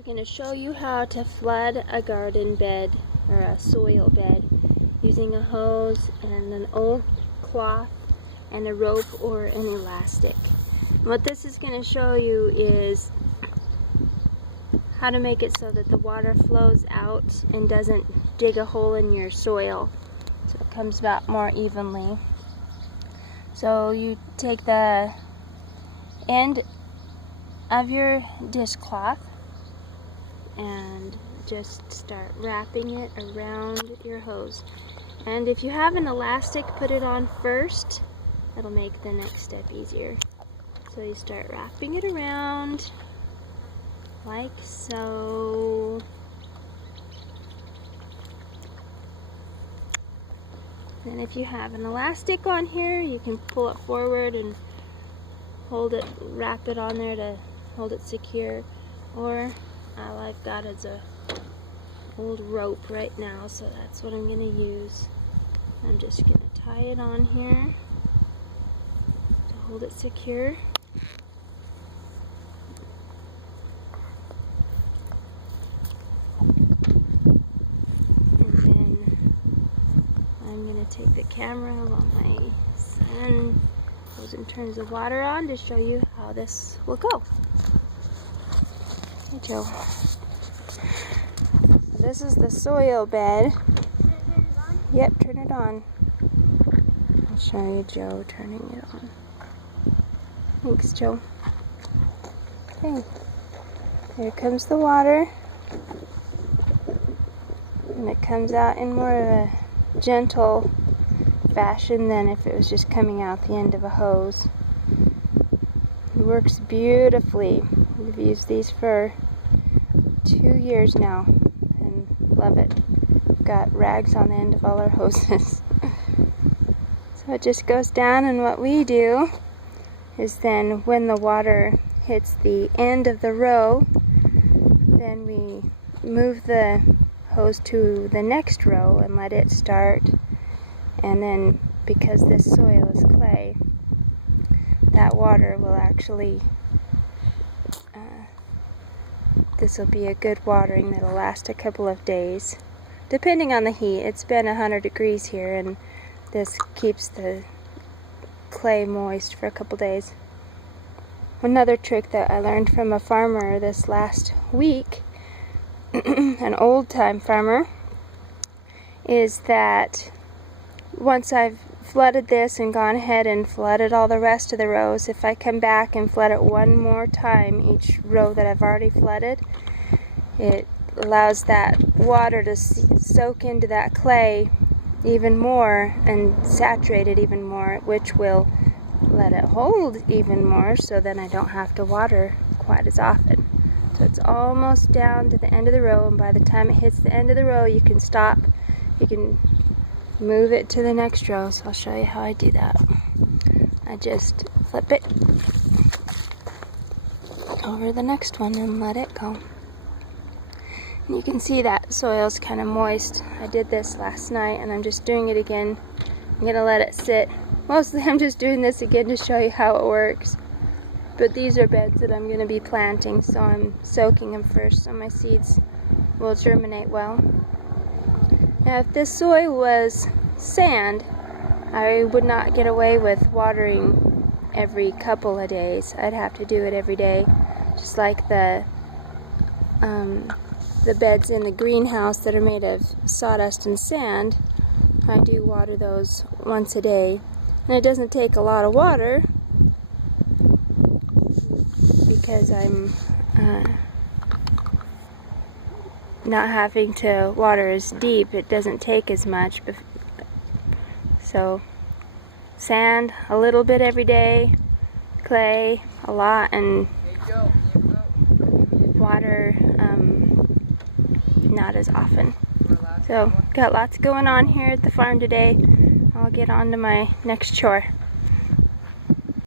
I'm going to show you how to flood a garden bed or a soil bed using a hose and an old cloth and a rope or an elastic. What this is going to show you is how to make it so that the water flows out and doesn't dig a hole in your soil, so it comes out more evenly. So you take the end of your dishcloth and just start wrapping it around your hose. And if you have an elastic, put it on first. That'll make the next step easier. So you start wrapping it around like so. And if you have an elastic on here, you can pull it forward and hold it, wrap it on there to hold it secure. Or all I've got is a old rope right now, so that's what I'm going to use. I'm just going to tie it on here to hold it secure. And then I'm going to take the camera while my son goes and turns the water on to show you how this will go. Hey, Joe. So this is the soil bed. Yep, turn it on. I'll show you Joe turning it on. Thanks, Joe. Okay. Here comes the water. And it comes out in more of a gentle fashion than if it was just coming out the end of a hose. It works beautifully. We've used these for 2 years now and love it. We've got rags on the end of all our hoses. So it just goes down, and what we do is then when the water hits the end of the row, then we move the hose to the next row and let it start. And then because this soil is clay, that water will actually, this will be a good watering that'll last a couple of days. Depending on the heat, it's been 100 degrees here, and this keeps the clay moist for a couple days. Another trick that I learned from a farmer this last week, an old-time farmer, is that once I've flooded this and gone ahead and flooded all the rest of the rows, if I come back and flood it one more time each row that I've already flooded, it allows that water to soak into that clay even more and saturate it even more, which will let it hold even more, so then I don't have to water quite as often. So it's almost down to the end of the row, and by the time it hits the end of the row, you can stop. You can move it to the next row. So I'll show you how I do that. I just flip it over the next one and let it go. And you can see that soil's kind of moist. I did this last night and I'm just doing it again. I'm gonna let it sit. Mostly I'm just doing this again to show you how it works. But these are beds that I'm gonna be planting, so I'm soaking them first so my seeds will germinate well. Now, if this soil was sand, I would not get away with watering every couple of days. I'd have to do it every day, just like the beds in the greenhouse that are made of sawdust and sand. I do water those once a day, and it doesn't take a lot of water because I'm not having to water as deep. It doesn't take as much. So sand a little bit every day, clay a lot, and water not as often. So got lots going on here at the farm today. I'll get on to my next chore.